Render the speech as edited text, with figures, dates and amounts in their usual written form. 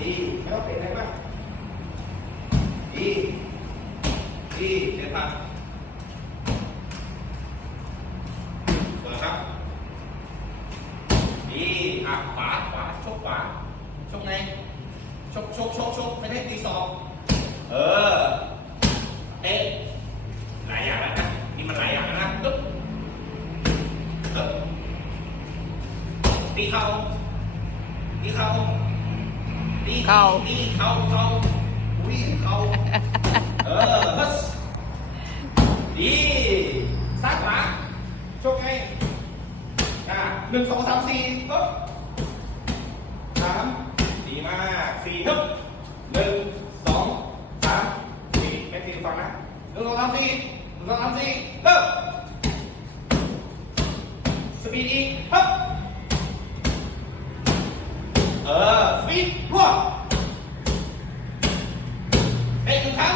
ดีไม่ต้องเตะอะไรมากดีเดี๋ยวครับเปิดครับดีขวาชกขวาชกไงชกไม่ได้ตีศอกเตะหลายอย่างแล้วนะนี่มันหลายอย่างแล้วนะตึ๊บตีเข่าอุ้ยเข่าดีซ้ายขวาชกไง1 2 3 4ปึ๊บ3ดีมาก4ปึ๊บ1 2 3 4ไม่ตีฟังนะ1 2 3 4 1 2 3 4เริ่มสปีดอีกปึ๊บสปีดรวบเตะ1 ครั้ง